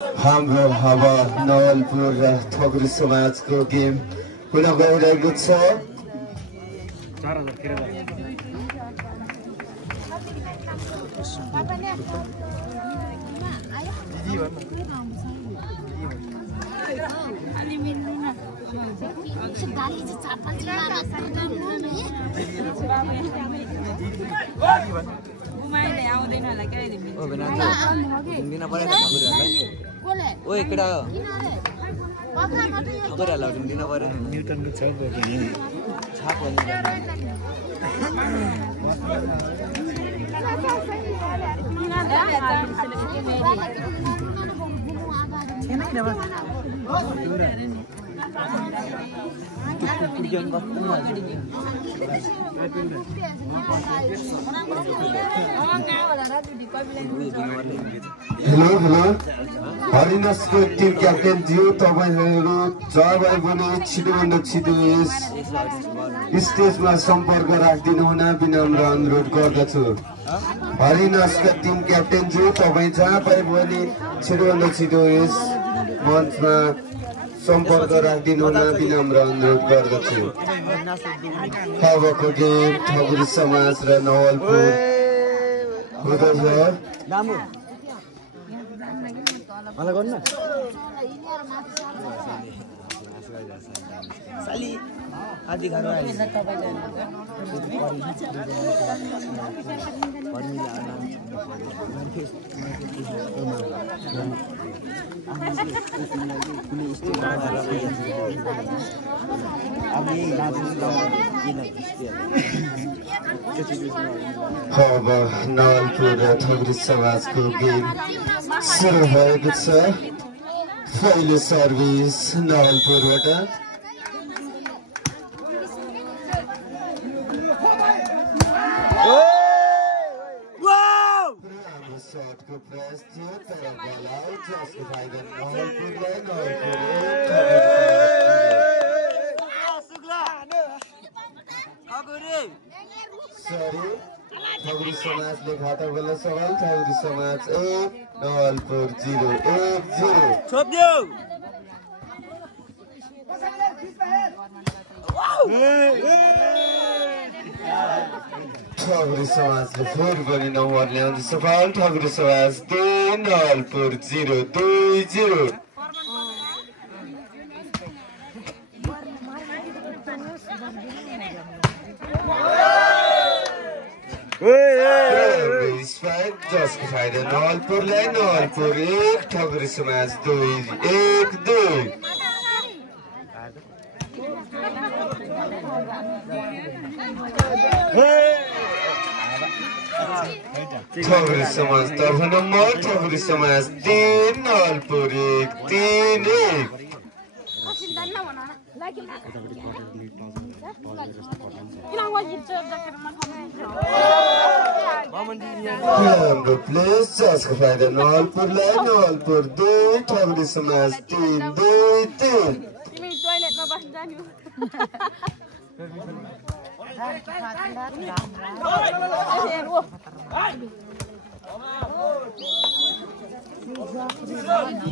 हाम्रो हावा नवलपुर र ठकुरी समाजको गेम पुनः गइरहेको छ। ओए केटा ठगरिहाल्ला दिन पऱ्यो नि न्युटनको छाप हेलो हेलो हरिनसको टिम क्याप्टेन ज्यू, तपाईहरु जब पनि छिटोभन्दा छिटो यस स्टेजमा सम्पर्क राखिदिनु हुन विनम्र अनुरोध गर्दछु। हरिनसका टिम क्याप्टेन ज्यू, तपाई जहाँ पाए पनि छिटोभन्दा छिटो यस मञ्चमा सम्पर्क राखिदिनु हुन विनम्र अनुरोध गर्दछु। अबको गेम ठकुरी समाज र नवलपुर हुँदैछ। मलाई गर्नु न साली आदि खानु आयो अब नवलपुर र ठकुरी समाजको गेम सुरु भएको छ। पहिलो सर्भिस नवलपुरबाट शटको प्रयास थियो तर बल आउट, जसको फाइदा नवलपुरलाई। ठकुरी समाजले खाता बोला सवाल। ठकुरी समाज 1 नवलपुर 0 1-0। ठकुरी समाजले फेरि पनि नम्बर ल्याउँदैछ फाउल। ठकुरी समाज 2 नवलपुर 0 2-0। जसको फाइदा नवलपुरलाई। नवलपुर 1 ठकुरी समाज 2 1-2। ठकुरी समाज तर्फ नम्बर। ठकुरी समाज 3 नवलपुर 1 3-1। हाम्रो प्लेस जसको फाइदा नवलपुरलाई। नवलपुर 2 ठकुरी समाज 3 2-3।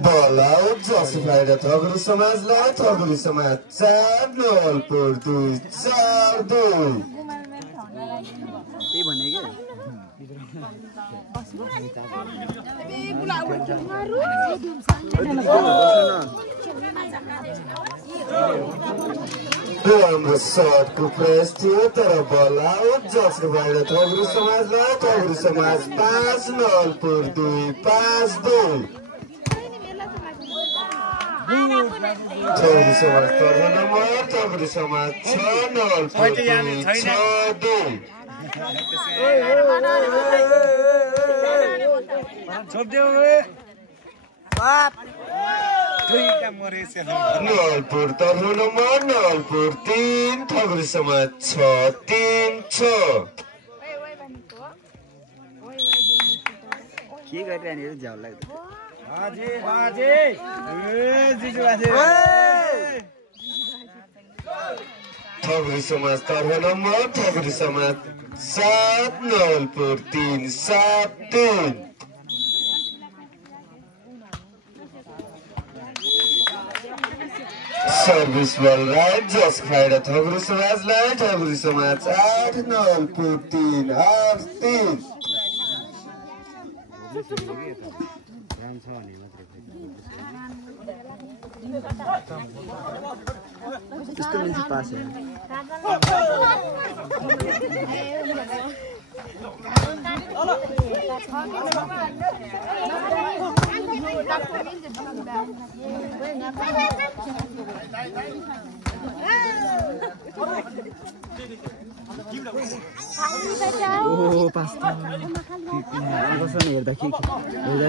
बल आउट, जसको फाइदा ठकुरी समाजलाई। ठकुरी समाज 4 नवलपुर 2 4-2। हाम्रो शटको प्रयास थियो तर बल आउट, जसको फाइदा ठकुरी समाजलाई। ठकुरी समाज 5 नवलपुर 2 5-2। ठकुरी समाज तर्फ नम्बर। ठकुरी समाज 6 नवलपुर 2 6-2। नवलपुर तर्फ नम्बर। नवलपुर 3 ठकुरी समाज 6 3-6। के गरिरहने झ्याउ लाग्छ। ठकुरी समाज तर्फ नम्बर। ठकुरी समाज 7 नवलपुर 3 7-3। सर्भिस बल राइट जस खाएर ठगुरी समाजलाई ठगुरी समाज 8 नलपुर 3 8-3 त्यस्तो मान्छे पास हो ओहो पास त कसरी हेर्दा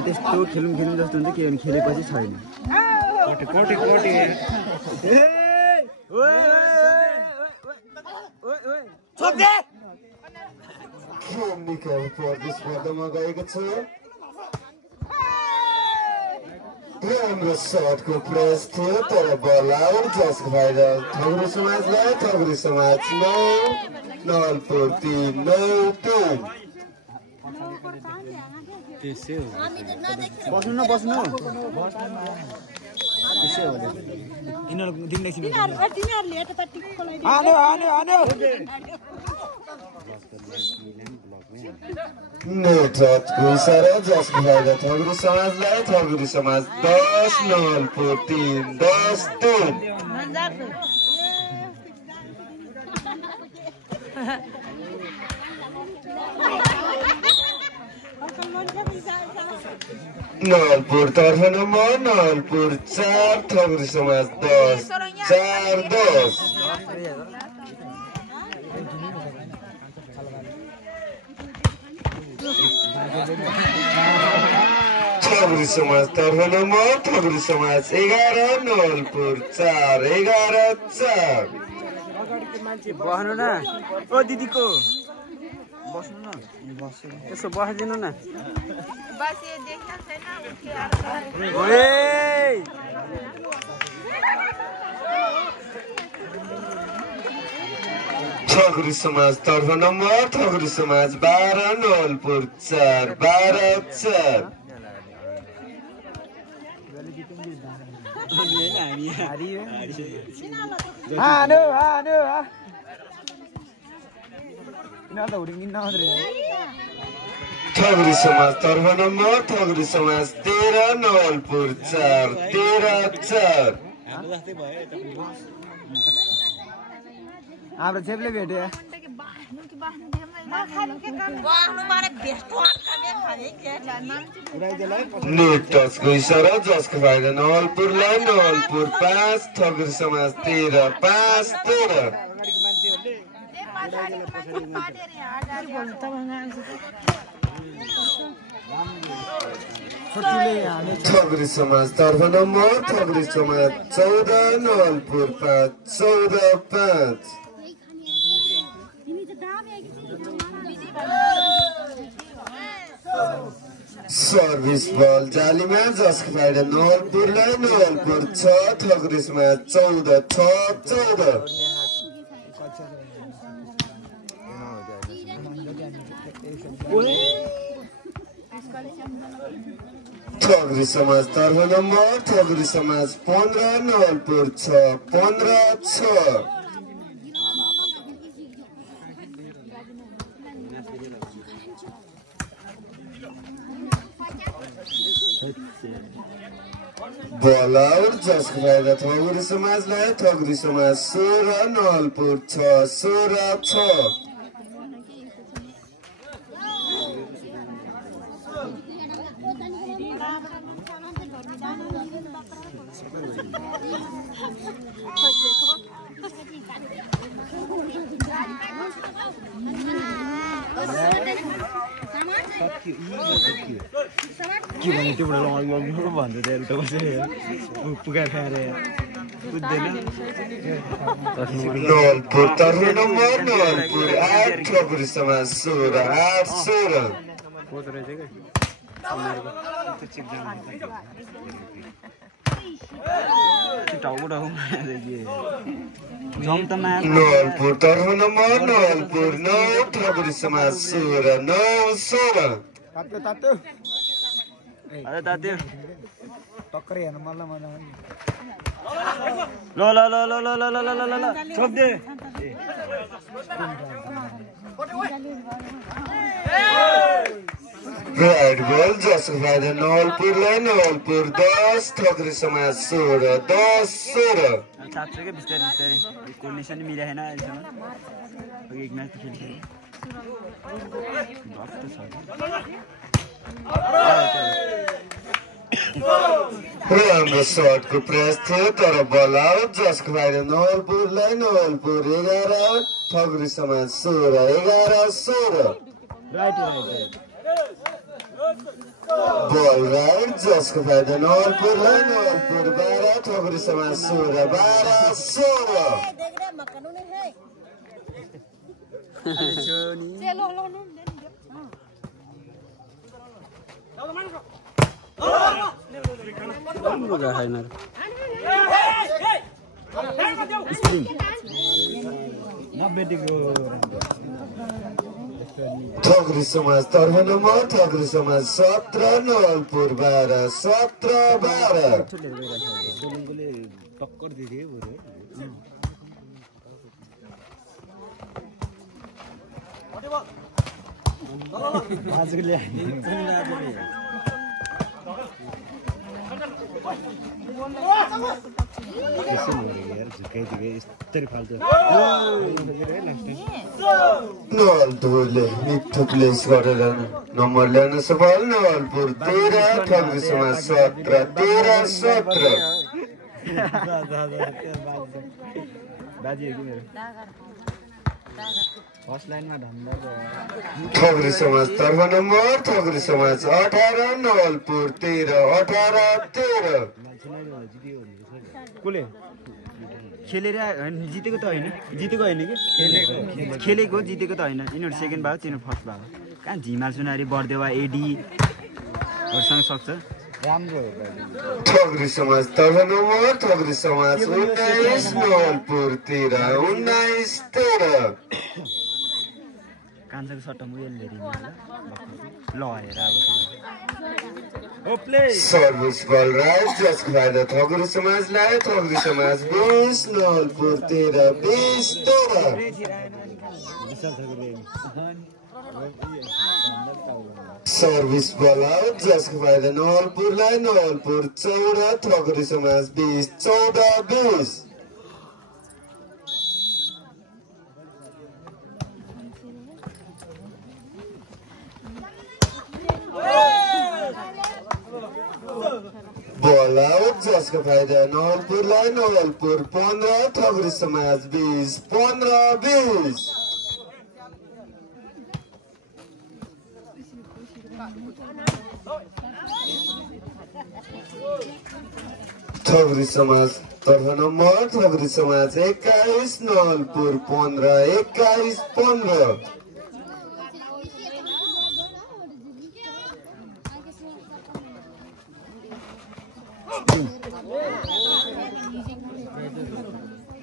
त्यस्तो खेलौँ जस्तो हुन्छ के भने खेलेपछि छैन प्रतिस्पर्धामा गएको छ राम्रो शटको प्रयास थियो तर बल आउट जस भएर ठगुरी समाजलाई ठगुरी समाज 9 नलपुर 3 9-3 बस्नु नेटको इसारा जस भएर ठगुरी समाजलाई ठगुरी समाज 10 नलपुर 3 10-3 नलपुर तर्फ नम्बर नलपुर 4 ठगुरी समाज 10 4-10 ठगुरी समाज तर्फ नम्बर ठगुरी समाज 11 नलपुर 4 11-4 बस्नु न ओ दिदीको बस्नु न यसो बसिदिनु न ठगुरी समाज तर्फ नम्बर ठगुरी समाज 12 नलपुर 4 12-4 ठगुरी समाज तर्फ नम्बर ठगुरी समाज 13 नलपुर 4 13-4 हाम्रो छेपले भेट्यो नेट टचको इसारा जसको भएर नलपुरलाई नलपुर 5 ठगुरी समाज 13 5-13 ठगुरी समाज तर्फ नम्बर ठगुरी समाज 14 नलपुर 5 14-5 सर्भिस बल जालीमा जसको फाइदा नलपुरलाई नलपुर 6 ठगुरी समाज 14 6-14 ठगुरी समाज तर्फ नम्बर ठगुरी समाज 15 नलपुर 6 15-6 बल आउट जसको फाइदा ठगुरी समाजलाई ठगुरी समाज 16 नलपुर 6 16-6 के भने त्योबाट भन्दै थियो त कसरी पुगा खाएर बुझ्दैन नलपुर तर्फ नम्बर नलपुर 8 ठगुरी समाज 16 8-16 नलपुर तर्फ नम्बर नलपुर 9 ठगुरी समाज 16 9-16 टक्कर हेर्नु मलाई ल ल ल ल ल ल ल ल ल ल छोप दे Red ball जसको फाइदा नवलपुरलाई नवलपुर 10 थोक्री समाज 16 10 16 सात के बिस्तारै बिस्तारै कोर्डिनेसन मिलाएन अहिलेसम्म अघि एक म्याच खेल्थ्यो राम्रो शटको प्रयास थियो तर बल आउट जसको फाइदा नवलपुरलाई नवलपुर 11 थोक्री समाज 16 11 16 राइट बल राइट जसको फाइदा नवलपुरलाई नवलपुर 12 थोक्री समाज 16 12 16 थोक्री समाज तर्फ नम्बर थोक्री समाज 17 नवलपुर 12 17 12 टक्कर दिए नवलपुरले मिठो प्लेस गरेर नम्बर ल्याउन सफल नवलपुर 13 थोक्री समाज 17 13 17 थोक्री समाज तर्फ नम्बर थोक्री समाज 18 नवलपुर 13 18 13 खेलेर जितेको त होइन जितेको होइन कि खेलेको जितेको त होइन यिनीहरू सेकेन्ड भयो तिनीहरू फर्स्ट भयो कहाँ झिमाल सुनारी बढ्देवा एडीहरूसँग सक्छ राम्रो थोक्री समाज तर्फ नम्बर थोक्री समाज 19 नवलपुर 13 19 13 कान्छाको सट्टा मुले ल हेर अब सर्भिस बल राइट जसको फाइदा थोक्री समाजलाई थोक्री समाज 20 नवलपुर 13 20 13 सर्भिस बल आउट जसको फाइदा नवलपुरलाई नवलपुर 14 थोक्री समाज 20 14 20 बल आउट जसको फाइदा नवलपुरलाई नवलपुर 15 थोक्री समाज 20 15 20 थोक्री समाज तर्फ नम्बर थोक्री समाज 21 नवलपुर 15 21 15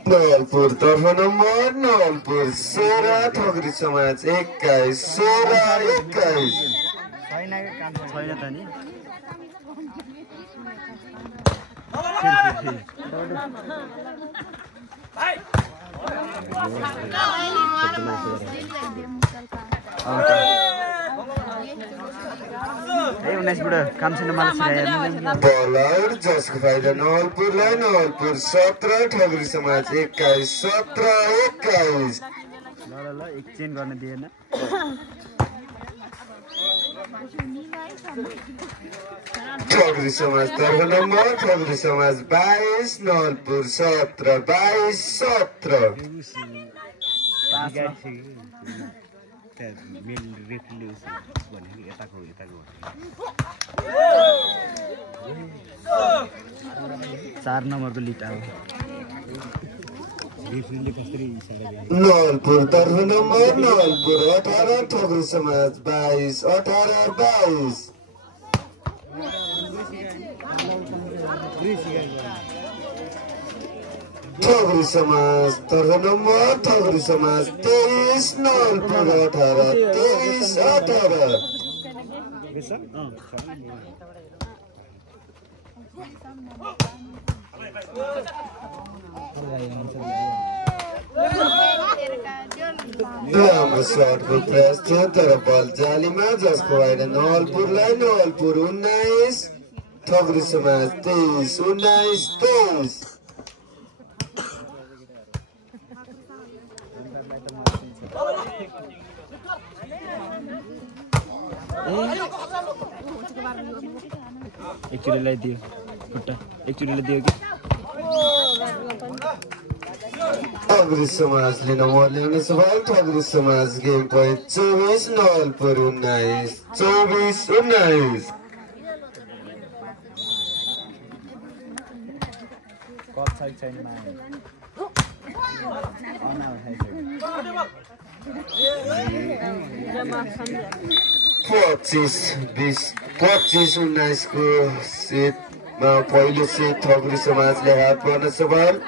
नवलपुर तर्फ नम्बर नवलपुर 16 थोक्री समाज 21 16 21 छैन त नि काम छैन बल आउट जसको फाइदा नवलपुरलाई नवलपुर 17 थोक्री समाज 21 17 21 ल एक्सचेन्ज गर्न दिएन थोक्री समाज तर्फ नम्बर थोक्री समाज 22 नवलपुर 17 22 17 4 नम्बरको लिटा हो नवलपुर तर्फ नम्बर नवलपुर 18 थोक्री समाज 22 18 22 थोक्री समाज तर्फ नम्बर थोक्री समाज 23 नवलपुर 18 23 18 Yes, sir? लामो सर्टको प्रयास थियो तर बल जालीमा जसको होइन नवलपुरलाई नवलपुर 19 थग्री समाज 23 एकचोटिलाई दियो खुट्टा एकचोटिलाई दियो कि थग्री समाजले नम्बर ल्याउने सवाल थग्री समाज गेम पोइन्ट 24 नवलपुर 19 24-19 कप छैन 25-19 को सेटमा पहिलो सेट थग्री समाजले हात पर्न सवाल